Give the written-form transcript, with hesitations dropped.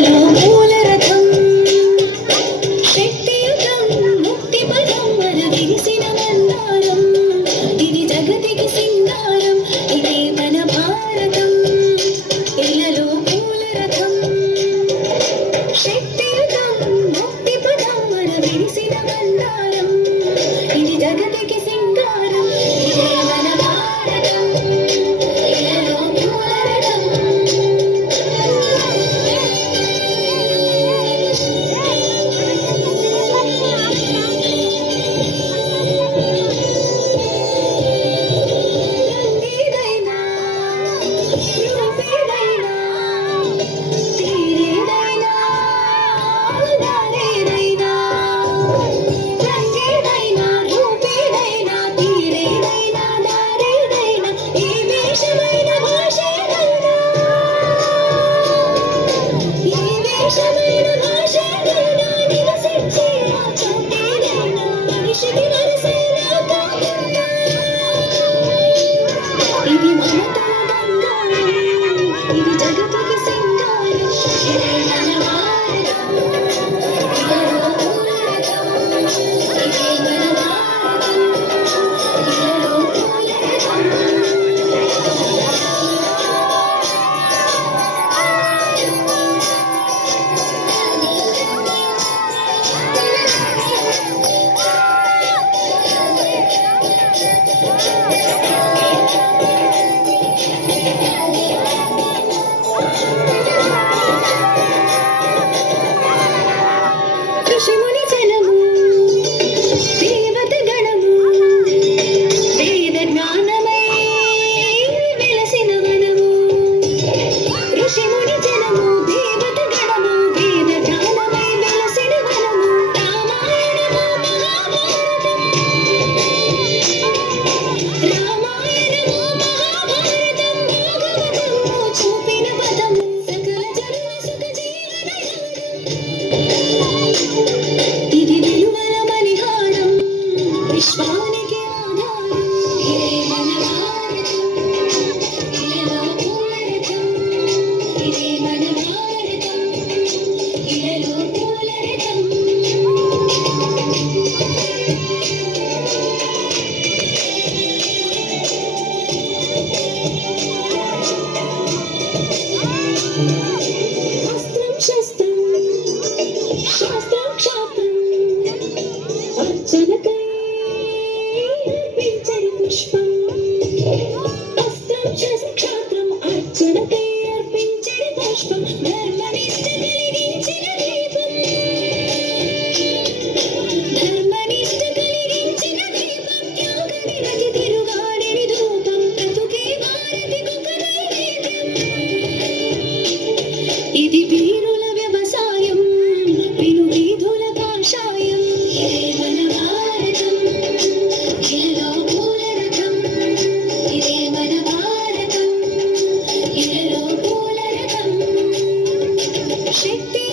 ఇలలో మూల రథం శక్తియుతం ముక్తి పదం మన విరిసిన మందారం ఇది జగతికి సింగారం ఇదే మన భారతం ఇలలో మూల రథం శక్తియుతం ముక్తి పదం మన విరిసిన మందారం ఇది జగతికి సింగారం ఇదే మన భారతం ఇలలో మూల రథం ఇది మమతల బంగారం ఇది జగతికి సింగారం ఇదే మన భారతం ఇలలో మూల రథం ఇదే మన భారతం ఇలలో మూల రథం ఋషిముని జనము దేవత గణము వేద జ్ఞానమై వెలసిన వనము ఋషిముని జనము దేవత గణము వేద జ్ఞానమై వెలసిన వనము రామాయణము మహాభారతం భాగవతము చూపిన పదము సకల జనుల సుఖ ఇది విలువల మణిహారం విశ్వానికి ఆధారం ఇదే మన భారతం ఇలలో మూల రథం ఇదే మన భారతం ఇలలో మూల రథం అస్త్రం శస్త్రం శాస్త్రం క్షాత్రం అర్చనకై అర్పించడి పుష్పం అస్త్రం క్షాత్రం అర్చనకై అర్పించడి పుష్పం ధర్మనిష్ట కలిగించిన దీపం ధర్మనిష్ట కలిగించిన దీపం త్యాగ నిరతి తిరుగాడిని ధూపం బ్రతుకే భారతికొక నైవేద్యం ఇది వీరుల వ్యవసాయం విను వీధుల కాషాయం ఇదే మన భారతం ఇలలో మూల రథం ఇదే మన భారతం ఇలలో మూల రథం శక్తి